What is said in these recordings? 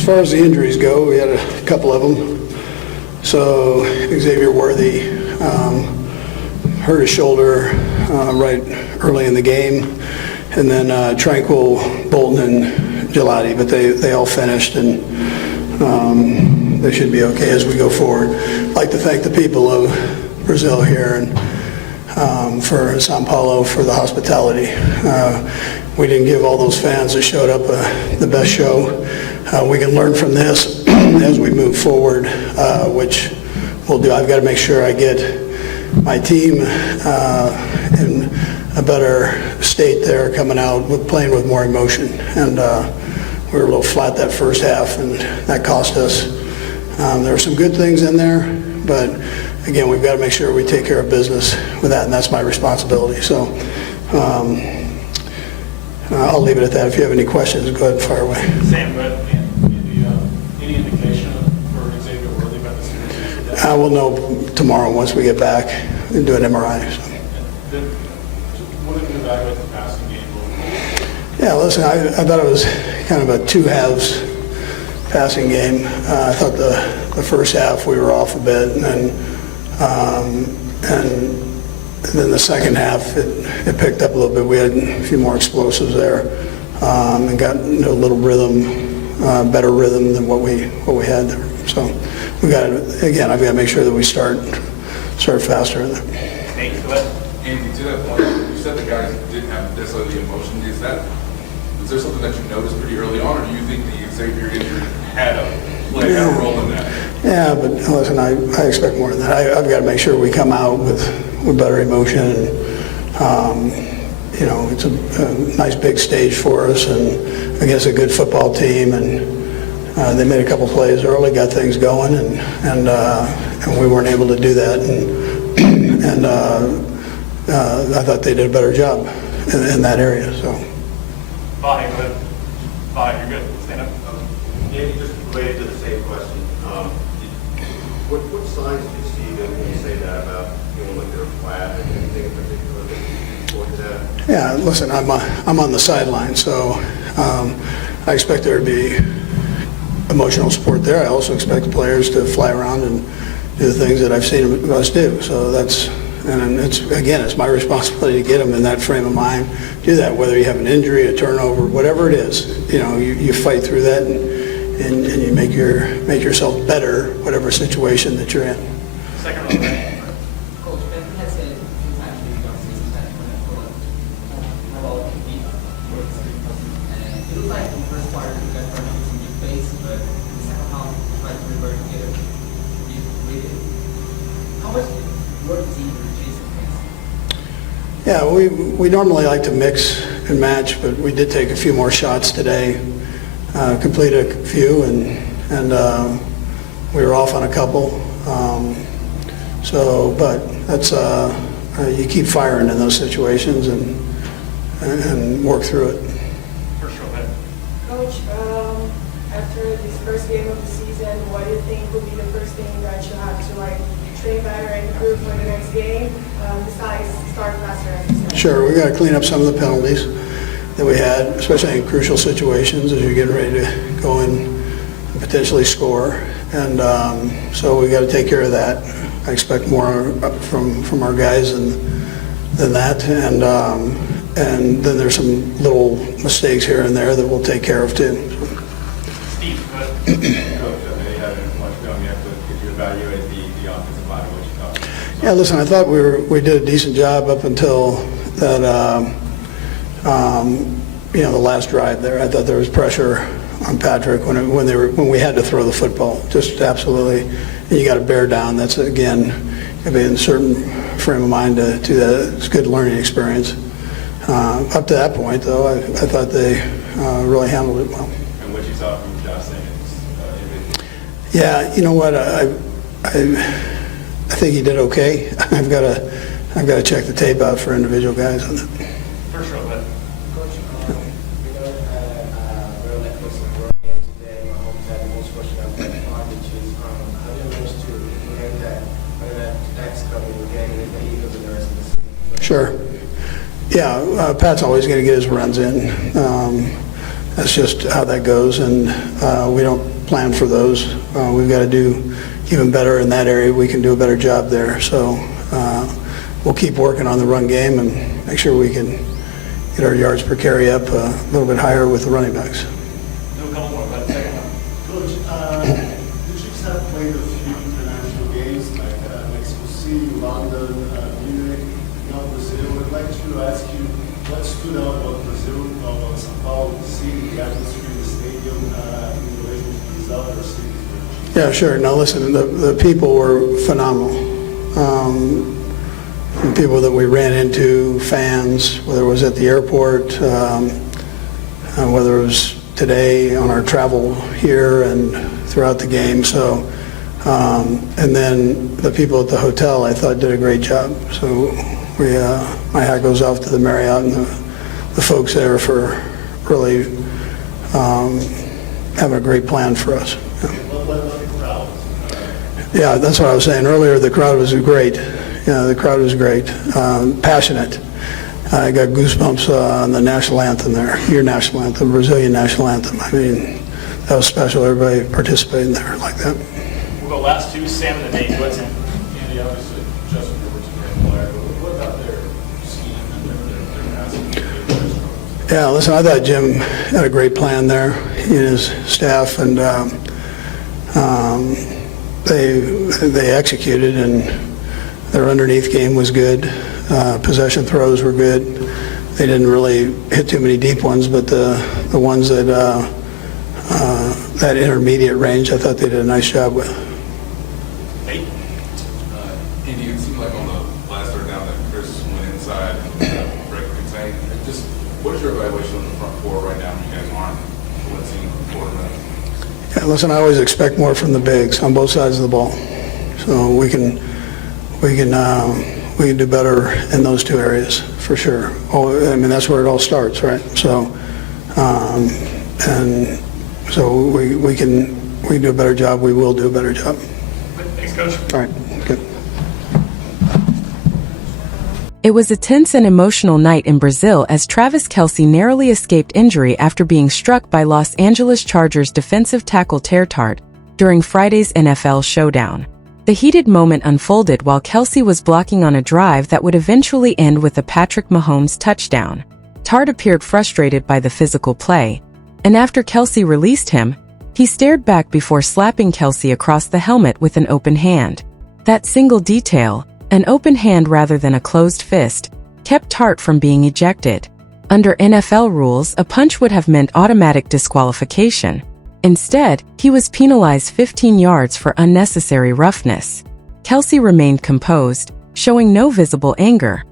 As far as the injuries go, we had a couple of them. So Xavier Worthy hurt his shoulder right early in the game, and then Tranquil, Bolton, and Gelati, but they all finished, and they should be okay as we go forward. I'd like to thank the people of Brazil here and for Sao Paulo for the hospitality. We didn't give all those fans that showed up the best show. We can learn from this as we move forward, which we'll do. I've got to make sure I get my team in a better state there coming out with playing with more emotion. And we were a little flat that first half, and that cost us. There were some good things in there, but again, we've got to make sure we take care of business with that, and that's my responsibility. So I'll leave it at that. If you have any questions, go ahead and fire away. Sam, but any indication for Xavier Worthy about the series? We'll know tomorrow once we get back and do an MRI. So. What did you evaluate the passing game? Yeah, listen, I thought it was kind of a two halves passing game. I thought the first half we were off a bit, and then the second half it picked up a little bit. We had a few more explosives there, and got a little rhythm, better rhythm than what we had there. So we got to, again, I've got to make sure that we start faster in there. Thanks. Go ahead. Andy, to that point, you said the guys didn't have necessarily the emotion. Is there something that you noticed pretty early on, or do you think the Xavier injury had a role in that? Yeah, but listen, I expect more than that. I've got to make sure we come out with better emotion. And, you know, it's a nice big stage for us, and against a good football team. And they made a couple plays early, got things going, and we weren't able to do that. And I thought they did a better job in that area. So. Bye, go ahead. Bye, you're good. Stand up. Andy, just related to the same question. What signs do you see that when you say that about feeling like they're flat? Anything in particular that points that? Yeah, listen, I'm on the sideline, so I expect there to be emotional support there. I also expect the players to fly around and do the things that I've seen us do. So it's my responsibility to get them in that frame of mind. Do that, whether you have an injury, a turnover, whatever it is. You know, you fight through that and you make yourself better, whatever situation that you're in. Second row. Coach, Ben has said a few times that you don't see that how about compete for the second person. And it looks like in the first part you got hurt in your face, but in the second half you tried to revert to get it. How much work is he chasing things? Yeah, we normally like to mix and match, but we did take a few more shots today, completed a few, and we were off on a couple. But that's you keep firing in those situations and work through it. First row, ahead. Coach, after this first game of the season, what do you think will be the first thing that you have to train better and improve for the next game, besides start faster as you said? Sure, we got to clean up some of the penalties that we had, especially in crucial situations as you're getting ready to go in and potentially score. And so we got to take care of that. I expect more from our guys than that. And then there's some little mistakes here and there that we'll take care of too. Steve, go ahead. Coach, I know you haven't much film yet, but could you evaluate the offensive line and what you thought? Yeah, listen, I thought we did a decent job up until that the last drive there. I thought there was pressure on Patrick when we had to throw the football. Just absolutely, and you got to bear down. That's again, got to be in a certain frame of mind to do that. It's a good learning experience. Up to that point, though, I thought they really handled it well. And what you saw from Josh Simmons? Yeah, you know what? I think he did okay. I've got to check the tape out for individual guys on that. First row, ahead. Coach, we know we're on that close to the World Game today. My home had the most question out there, which is how do you manage to prevent that when that's coming again with the Eagles and the rest of the season? Sure. Yeah, Pat's always going to get his runs in. that's just how that goes, and we don't plan for those. We've got to do even better in that area. We can do a better job there. So we'll keep working on the run game and make sure we can get our yards per carry up a little bit higher with the running backs. Do a couple more, but second one. Coach, the Chiefs have played a few international games like Mexico City, London, Munich, now Brazil. I'd like to ask you what stood out about Brazil, about São Paulo, seeing the atmosphere in the stadium in relation to these other cities? Yeah, sure. Now listen, the people were phenomenal. The people that we ran into, fans, whether it was at the airport, whether it was today on our travel here and throughout the game. So, and then the people at the hotel, I thought, did a great job. So my hat goes off to the Marriott and the folks there for really having a great plan for us. What about the crowd? Yeah, that's what I was saying earlier. The crowd was great. Yeah, the crowd was great, passionate. I got goosebumps on the national anthem there, your national anthem, Brazilian national anthem. I mean, that was special. Everybody participating there like that. We'll go last two, Sam and then Nate. What's in? Andy, obviously, Justin Herbert's a great player, but what about their scheme and their passing? Yeah, listen, I thought Jim had a great plan there, he and his staff, and they executed, and their underneath game was good. Possession throws were good. They didn't really hit too many deep ones, but the ones that that intermediate range, I thought they did a nice job with. Nate? Andy, it seemed like on the last third down that Chris went inside and break contain. Just what is your evaluation on the front four right now when you guys aren't blitzing quarterback? Yeah, listen, I always expect more from the bigs on both sides of the ball, so we can do better in those two areas for sure. Oh, I mean, that's where it all starts, right? So, and so we can do a better job. We will do a better job. Thanks, Coach. All right, good. It was a tense and emotional night in Brazil as Travis Kelce narrowly escaped injury after being struck by Los Angeles Chargers defensive tackle Tart during Friday's NFL Showdown. The heated moment unfolded while Kelce was blocking on a drive that would eventually end with a Patrick Mahomes touchdown. Tart appeared frustrated by the physical play, and after Kelce released him, he stared back before slapping Kelce across the helmet with an open hand. That single detail, an open hand rather than a closed fist, kept Tart from being ejected. Under NFL rules, a punch would have meant automatic disqualification. Instead, he was penalized 15 yards for unnecessary roughness. Kelce remained composed, showing no visible anger.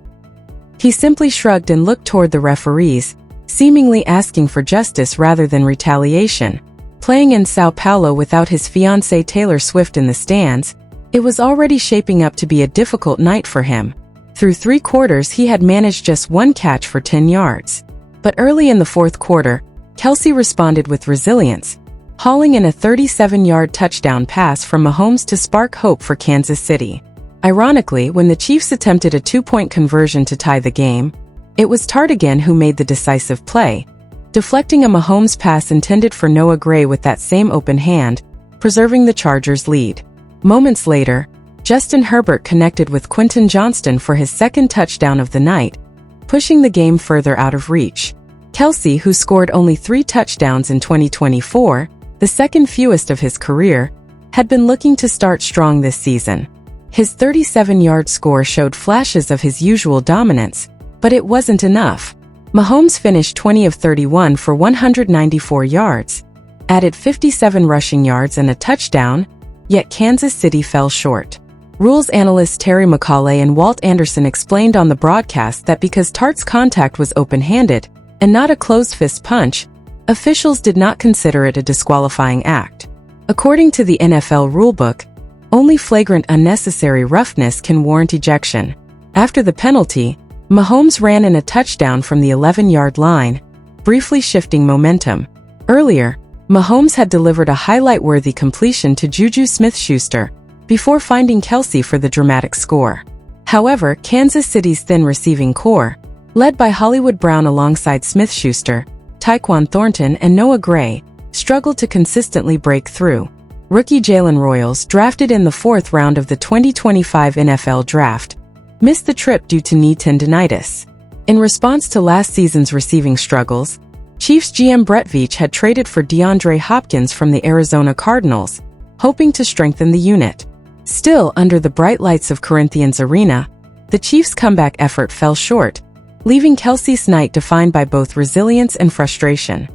He simply shrugged and looked toward the referees, seemingly asking for justice rather than retaliation. Playing in Sao Paulo without his fiancée Taylor Swift in the stands, it was already shaping up to be a difficult night for him. Through 3 quarters, he had managed just 1 catch for 10 yards. But early in the 4th quarter, Kelce responded with resilience, hauling in a 37-yard touchdown pass from Mahomes to spark hope for Kansas City. Ironically, when the Chiefs attempted a 2-point conversion to tie the game, it was Tart again who made the decisive play, deflecting a Mahomes pass intended for Noah Gray with that same open hand, preserving the Chargers' lead. Moments later, Justin Herbert connected with Quentin Johnston for his 2nd touchdown of the night, pushing the game further out of reach. Kelce, who scored only 3 touchdowns in 2024, the 2nd fewest of his career, had been looking to start strong this season. His 37-yard score showed flashes of his usual dominance, but it wasn't enough. Mahomes finished 20 of 31 for 194 yards, added 57 rushing yards and a touchdown, yet Kansas City fell short. Rules analysts Terry McCauley and Walt Anderson explained on the broadcast that because Tart's contact was open-handed and not a closed-fist punch, officials did not consider it a disqualifying act. According to the NFL rulebook, only flagrant unnecessary roughness can warrant ejection. After the penalty, Mahomes ran in a touchdown from the 11-yard line, briefly shifting momentum. Earlier, Mahomes had delivered a highlight-worthy completion to Juju Smith-Schuster before finding Kelce for the dramatic score. However, Kansas City's thin receiving core, led by Hollywood Brown alongside Smith-Schuster, Tyquan Thornton and Noah Gray, struggled to consistently break through. Rookie Jalen Royals, drafted in the 4th round of the 2025 NFL Draft, missed the trip due to knee tendinitis. In response to last season's receiving struggles, Chiefs GM Brett Veach had traded for DeAndre Hopkins from the Arizona Cardinals, hoping to strengthen the unit. Still, under the bright lights of Corinthians Arena, the Chiefs' comeback effort fell short, leaving Kelce's night defined by both resilience and frustration.